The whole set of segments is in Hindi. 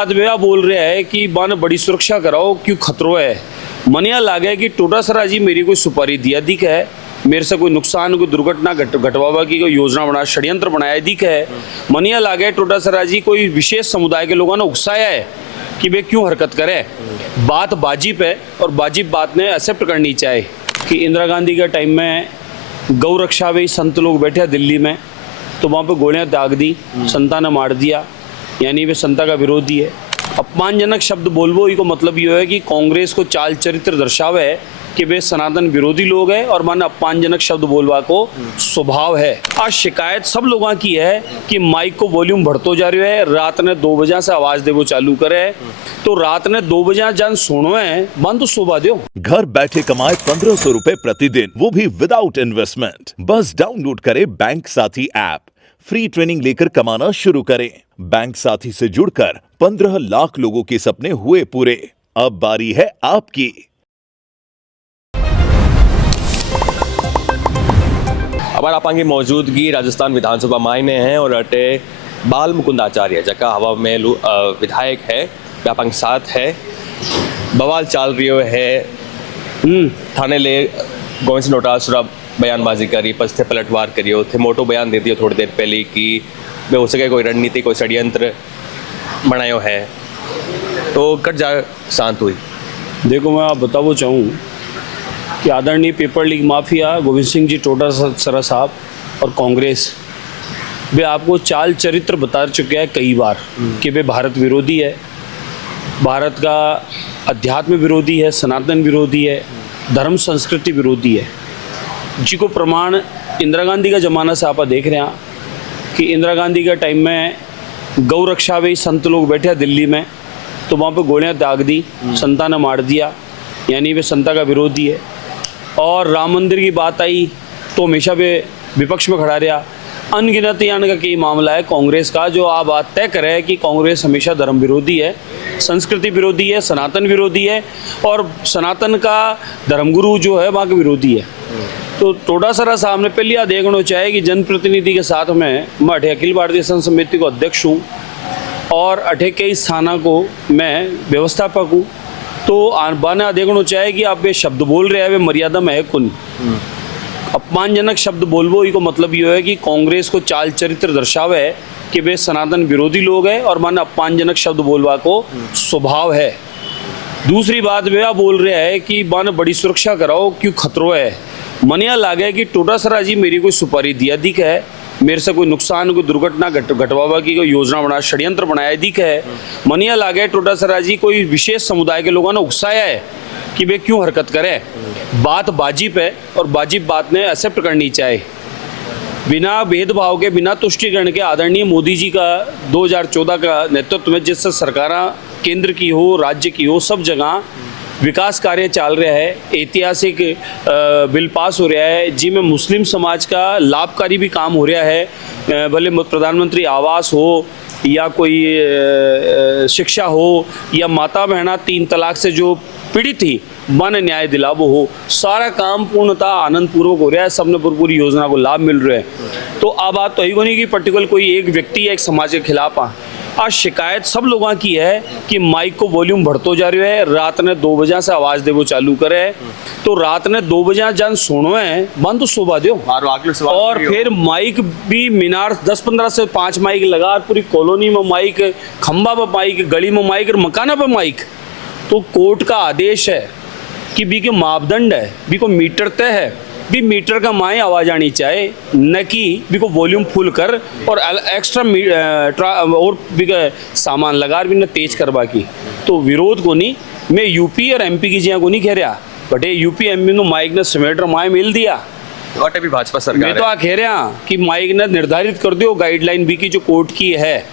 आदमिया बोल रहा है कि बन बड़ी सुरक्षा कराओ क्यों खतरो है। मनिया लागे कि टोटासरा जी मेरी कोई सुपारी दिया दिख है, मेरे से कोई नुकसान कोई दुर्घटना घटवावा की कोई योजना बना षड्यंत्र बनाया दिख है। मनिया लागे टोटासरा जी कोई विशेष समुदाय के लोगों ने उकसाया है कि वे क्यों हरकत करे। बात वाजिब है और वाजिब बात ने एक्सेप्ट करनी चाहिए कि इंदिरा गांधी के टाइम में गौ रक्षा में संत लोग बैठे दिल्ली में, तो वहाँ पे गोलियां दाग दी, संता ने मार दिया, यानी वे संता का विरोधी है। अपमानजनक शब्द बोलबो ही को मतलब ये है कि कांग्रेस को चाल चरित्र दर्शावे है कि वे सनातन विरोधी लोग हैं और मन अपमानजनक शब्द बोलवा को स्वभाव है। आज शिकायत सब लोगों की है कि माइक को वॉल्यूम बढ़तो जा रहा है, रात ने 2 बजे से आवाज देवो चालू करे, तो रात ने 2 बजे जान सुनो है बंद तो शोभा दो। घर बैठे कमाए 1500 रुपए प्रतिदिन, वो भी विदाउट इन्वेस्टमेंट। बस डाउनलोड करें बैंक साथी ऐप, फ्री ट्रेनिंग लेकर कमाना शुरू करें। बैंक साथी से जुड़कर 15 लाख लोगों के सपने हुए पूरे। अब बारी है आपकी। हमारा आपांगी मौजूदगी राजस्थान विधानसभा मायने हैं और अटे बाल मुकुंद आचार्य जका हवा में विधायक है व्यापक साथ है बवाल चाल रही है। थाने ले गोविंद सिंह डोटासरा बयानबाजी करी, पस्ते पलटवार करियो थे, मोटो बयान दे दियो थोड़ी देर पहले कि वे हो सके कोई रणनीति कोई षड्यंत्र बनायो है, तो कट जा शांत हुई। देखो मैं आप बतावो चाहूँ कि आदरणीय paper leak mafia Govind Singh ji Dotasra साहब और कांग्रेस वे आपको चाल चरित्र बता चुके हैं कई बार कि वे भारत विरोधी है, भारत का अध्यात्म विरोधी है, सनातन विरोधी है, धर्म संस्कृति विरोधी है। जी को प्रमाण इंदिरा गांधी का ज़माना से आप देख रहे हैं कि इंदिरा गांधी के टाइम में गौ रक्षा में संत लोग बैठे दिल्ली में, तो वहाँ पे गोलियां दाग दी, संता ने मार दिया, यानी वे संता का विरोधी है। और राम मंदिर की बात आई तो हमेशा वे विपक्ष में खड़ा रहा। अनगिनत यानी का कई मामला है कांग्रेस का जो आप बात तय करे कि कांग्रेस हमेशा धर्म विरोधी है, संस्कृति विरोधी है, सनातन विरोधी है और सनातन का धर्मगुरु जो है वहाँ के विरोधी है। तो टोटासरा साहब ने पहले यह देखना चाहिए कि जनप्रतिनिधि के साथ में मैं अठे अखिल भारतीय संघ समिति को अध्यक्ष हूँ और अठे कई स्थाना को मैं व्यवस्थापक हूँ, तो बाना देखना चाहिए कि आप ये शब्द बोल रहे हैं वे मर्यादा में है कौन। अपमानजनक शब्द बोलबो ही को मतलब ये है कि कांग्रेस को चाल चरित्र दर्शावे है कि वे सनातन विरोधी लोग हैं और मन अपमानजनक शब्द बोलवा को स्वभाव है। दूसरी बात वे बोल रहे हैं कि बन बड़ी सुरक्षा कराओ क्यों खतरो है। मनिया लागे कि टोटासरा जी मेरी कोई सुपारी दिया दिख है, मेरे से कोई नुकसान कोई दुर्घटना घटवावा की कोई योजना बना षड्यंत्र बनाया दिख है। मनिया लागे टोटासरा जी कोई विशेष समुदाय के लोगों ने उकसाया है कि वे क्यों हरकत करे। बात वाजिब है और वाजिब बात ने एक्सेप्ट करनी चाहिए। बिना भेदभाव के बिना तुष्टिकरण के आदरणीय मोदी जी का 2014 का नेतृत्व में जिससे सरकारें केंद्र की हो राज्य की हो सब जगह विकास कार्य चल रहा है, ऐतिहासिक बिल पास हो रहा है जिसमें मुस्लिम समाज का लाभकारी भी काम हो रहा है। भले प्रधानमंत्री आवास हो या कोई शिक्षा हो या माता बहना 3 तलाक से जो पीड़ित थी मन न्याय दिलावो हो, सारा काम पूर्णतः आनंद पूर्वक हो रहा है, सबने पूरी योजना को लाभ मिल रहा है। तो अब बात तो ही को नहीं कि पर्टिकुलर कोई एक व्यक्ति या एक समाज के खिलाफ आज शिकायत सब लोगों की है कि माइक को वॉल्यूम बढ़तो जा रहा है, रात ने 2 बजे से आवाज देवो चालू करे, तो रात ने 2 बजे जान सुनो है बंद तो शोभा दो। और फिर माइक भी मीनार 10-15 से 5 माइक लगा, पूरी कॉलोनी में माइक, खंबा पर माइक, गली में माइक और मकाना पर माइक। तो कोर्ट का आदेश है कि बी के मापदंड है, बी को मीटर तय है, भी मीटर का माए आवाज आनी चाहिए, न कि भी को वॉल्यूम फुल कर और एक्स्ट्रा और भी सामान लगा भी न तेज करवा की। तो विरोध को नहीं, मैं यूपी और एमपी की जिया को नहीं कह रहा, but UP MP no mike ने सिमेटर माए मिल दिया। भी भाजपा सरकार मैं तो आ कह रहा कि माइक ने निर्धारित कर दियो गाइडलाइन भी की जो कोर्ट की है,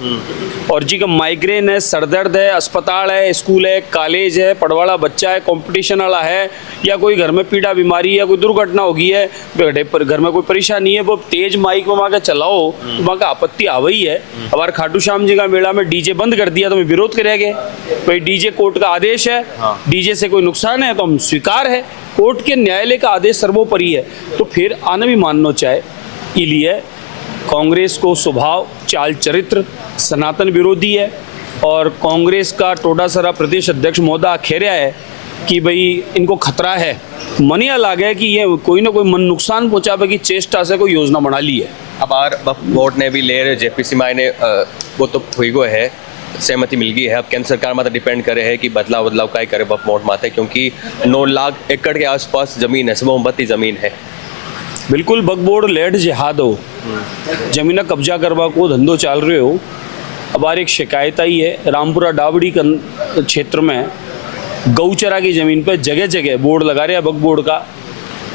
और जी का माइग्रेन है, सरदर्द है, अस्पताल है, स्कूल है, कॉलेज है, पढ़वाड़ा बच्चा है, कंपटीशन वाला है, या कोई घर में पीड़ा बीमारी है, कोई दुर्घटना होगी है, घर में कोई परेशानी है, वो तेज माइक में वहाँ का चलाओ तो वहाँ का आपत्ति आ वही है। हमारे खाटू श्याम जी का मेला में डीजे बंद कर दिया तो मैं विरोध करेंगे, भाई डीजे कोर्ट का आदेश है, डीजे से कोई नुकसान है तो हम स्वीकार है, कोर्ट के न्यायालय का आदेश सर्वोपरि है। तो फिर आना भी मानना चाहे इसलिए कांग्रेस को स्वभाव चाल चरित्र सनातन विरोधी है, और कांग्रेस का टोडासरा प्रदेश अध्यक्ष महोदय खेरिया है कि भाई इनको खतरा है, मनिया लागे है कि ये कोई ना कोई मन नुकसान पहुंचावे की चेष्टा से कोई योजना बना ली है। अब आर बोर्ड ने भी ले रहे जेपीसी माई ने वो तो हुई गो है, सहमति मिल गई है। अब केंद्र सरकार में डिपेंड करे है कि बदलाव का करे बफ मोट माथे, क्योंकि 9 लाख एकड़ के आसपास जमीन है, सबमती जमीन है। बिल्कुल बग बोर्ड लेट जिहाद हो, जमीन कब्जा करवा को धंधो चाल रहे हो। अब बार एक शिकायत आई है, रामपुरा डावड़ी क्षेत्र में गौचरा की ज़मीन पर जगह जगह बोर्ड लगा रहे हैं बग बोर्ड का,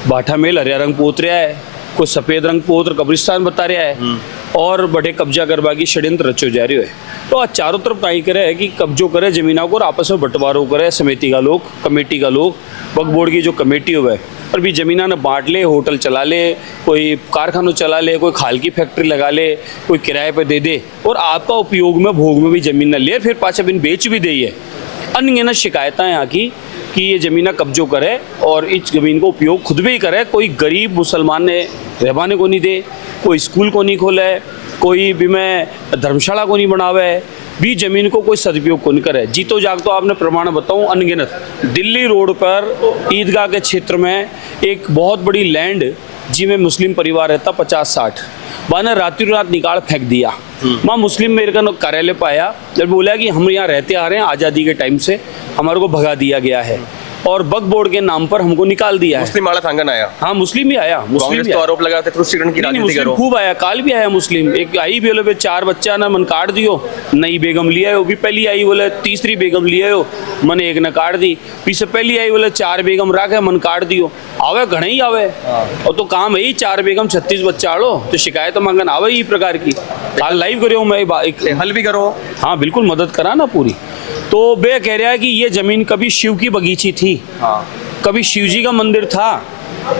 बाठा मेल हरिया रंग पोत रहा है, कोई सफ़ेद रंग पोत कब्रिस्तान बता रहा है और बड़े कब्जा करवा की षड्यंत्र रचो जा रही है। तो आज चारों तरफ काई करे है कि कब्जो करे जमीनों को और आपस में बंटवारों करे, समिति का लोग, कमेटी का लोग, वक्फ बोर्ड की जो कमेटी हुआ है और भी ज़मीना ने बांट ले, होटल चला ले, कोई कारखाना चला ले, कोई खाल की फैक्ट्री लगा ले, कोई किराए पे दे दे और आपका उपयोग में भोग में भी ज़मीन न ले, फिर पाँच बिन बेच भी दे। अनगिनत शिकायतें यहाँ की कि ये ज़मीना कब्जो करे और इस ज़मीन को उपयोग खुद भी करे। कोई गरीब मुसलमान ने रहबाने को नहीं दे, कोई स्कूल को नहीं खोले, कोई भी मैं धर्मशाला को नहीं बनावे, भी ज़मीन को कोई सदुपयोग को नहीं करे। जीतो जाग तो आपने प्रमाण बताऊं अनगिनत। दिल्ली रोड पर ईदगाह के क्षेत्र में एक बहुत बड़ी लैंड जिसमें मुस्लिम परिवार रहता 50-60, बाने रातों रात निकाल फेंक दिया। वहाँ मुस्लिम मेरे का कार्यालय पाया, जब बोला कि हम यहाँ रहते आ रहे हैं आज़ादी के टाइम से, हमारे को भगा दिया गया है और वक्फ बोर्ड के नाम पर हमको निकाल दिया है। मुस्लिम वाला थांगन आया, हाँ मुस्लिम भी आया, मुस्लिम भी तो आरोप लगाते तुष्टिकरण की राजनीति करो। खूब आया, काल भी आया मुस्लिम। एक आई भी बोले 4 बच्चा ना मन काट दियो, नई बेगम लिया हो, भी पहली आई बोले तीसरी बेगम लिया हो, मन एक ने काट दी, पीछे पहली आई बोले 4 बेगम रखे मन काट दियो। आवे घने ही आवे और तो काम है ही 4 बेगम 36 बच्चा आड़ो, तो शिकायत मांगन आवे ही प्रकार की। काल लाइव करो मैं हल भी करो, हाँ बिल्कुल मदद करा ना पूरी। तो बे कह रहा है कि ये जमीन कभी शिव की बगीची थी, कभी शिव जी का मंदिर था,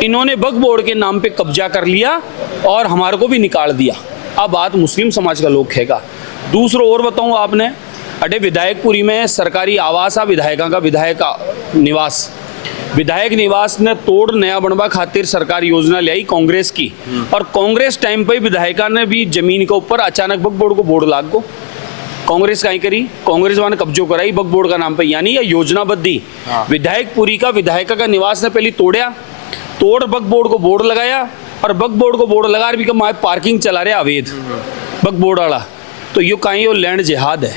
इन्होंने वक्फ बोर्ड के नाम पे कब्जा कर लिया और हमारे को भी निकाल दिया। अब बात मुस्लिम समाज का लोग कहेगा। दूसरा और बताऊं आपने, अटे विधायकपुरी में सरकारी आवास आ विधायका का विधायक निवास, विधायक निवास ने तोड़ नया बनवा खातिर सरकार योजना ले आई कांग्रेस की, और कांग्रेस टाइम पे विधायका ने भी जमीन के ऊपर अचानक वक्फ बोर्ड को बोर्ड लाग गो। कांग्रेस कहीं करी, कांग्रेस वाले कब्जो कराई वक्फ बोर्ड का नाम पे, यानी ये योजनाबद्धी। विधायकपुरी का विधायका का निवास ने पहले तोड़ वक्फ बोर्ड को बोर्ड लगाया और वक्फ बोर्ड को बोर्ड लगा भी कम पार्किंग चला रहे अवैध वक्फ बोर्ड वाला। तो यो कहीं यो लैंड जिहाद है,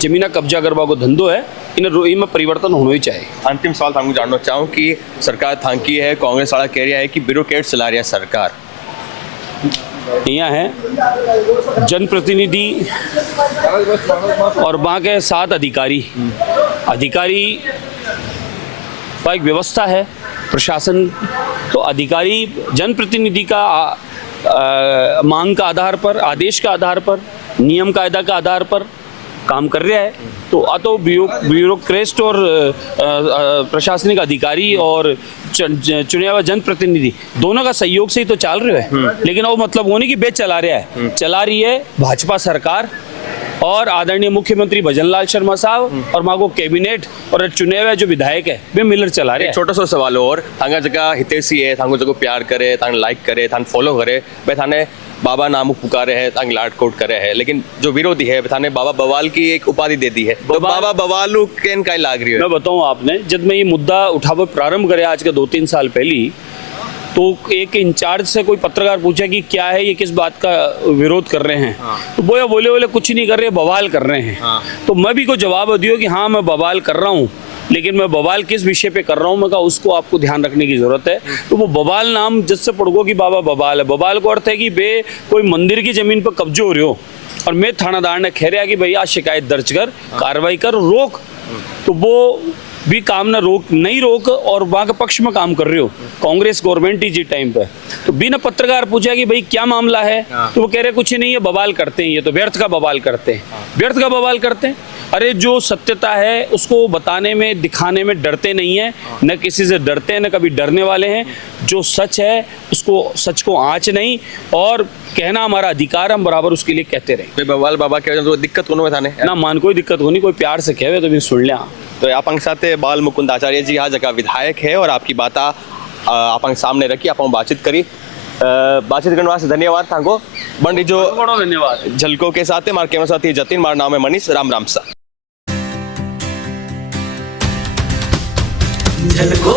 जमीना कब्जा करवा को धंधो है, इनमें परिवर्तन होना ही चाहिए। अंतिम सवाल थांगू जानना चाहूँ कि सरकार थांकी है, कांग्रेस वाला कह रहा है कि ब्यूरोक्रेट चला रही है सरकार। यहाँ है जनप्रतिनिधि और वहाँ के 7 अधिकारी का एक व्यवस्था है प्रशासन। तो अधिकारी जनप्रतिनिधि का मांग का आधार पर, आदेश का आधार पर, नियम कायदा का आधार पर काम कर रहा है। तो ब्यूरोक्रेट और प्रशासनिक अधिकारी और चुने हुआ जनप्रतिनिधि दोनों का सहयोग से ही तो चल रहे हैं। लेकिन वो मतलब वो नहीं कि बेच चला रहा है, चला रही है भाजपा सरकार और आदरणीय मुख्यमंत्री भजनलाल शर्मा साहब और माँ को कैबिनेट और चुने हुए जो विधायक है वे मिलकर चला रहे हैं। छोटा सा सवाल और थांगा जगह हितेशी है, थांगो जगह प्यार करे, थांग लाइक करे, थान फॉलो करे, वे थाने बाबा नाम पुकारे है, थांग लाट कोट करे है, लेकिन जो विरोधी है थाने बाबा बवाल की एक उपाधि दे दी है। तो बाबा बवालू केन का लाग रही है। मैं बताऊं आपने, जब मैं ये मुद्दा उठावा प्रारंभ करे आज के 2-3 साल पहले, तो एक इंचार्ज से कोई पत्रकार पूछा कि क्या है ये, किस बात का विरोध कर रहे हैं। तो बोले कुछ नहीं कर रहे, बवाल कर रहे हैं। तो मैं भी को जवाब दियो कि हाँ मैं बवाल कर रहा हूँ, लेकिन मैं बवाल किस विषय पे कर रहा हूँ मैं कहा उसको आपको ध्यान रखने की जरूरत है। तो वो बवाल नाम जिससे पढ़ोगे कि बाबा बवाल है, बवाल को अर्थ है कि बे कोई मंदिर की जमीन पर कब्जे हो रहे हो और मैं थानादार ने कह रहा कि भैया शिकायत दर्ज कर, कार्रवाई कर, रोक। तो वो भी काम ना नहीं रोक और वहाँ के पक्ष में काम कर रहे हो कांग्रेस गवर्नमेंट ही जी टाइम पे। तो बिना पत्रकार पूछा कि भाई क्या मामला है, तो वो कह रहे कुछ नहीं है, बवाल करते हैं, ये तो व्यर्थ का बवाल करते हैं, व्यर्थ का बवाल करते हैं। अरे जो सत्यता है उसको बताने में, दिखाने में डरते नहीं है, न किसी से डरते हैं, न कभी डरने वाले हैं। जो सच है उसको, सच को आँच नहीं, और कहना हमारा अधिकार, हम बराबर उसके लिए कहते रहे। बवाल बाबा कह तो दिक्कत कोनो थाने ना मान, कोई दिक्कत होनी, कोई प्यार से कहे तो भी सुन लिया। तो आप साथ बाल मुकुंद आचार्य जी यहाँ जगह विधायक है और आपकी बात आप सामने रखी, आप बातचीत करी, बातचीत करने वास्ते धन्यवाद। थांको बंडी जो धन्यवाद। झलकों के साथ मार कैमरा साथी जतिन, मारा नाम है मनीष, राम राम सा। झलको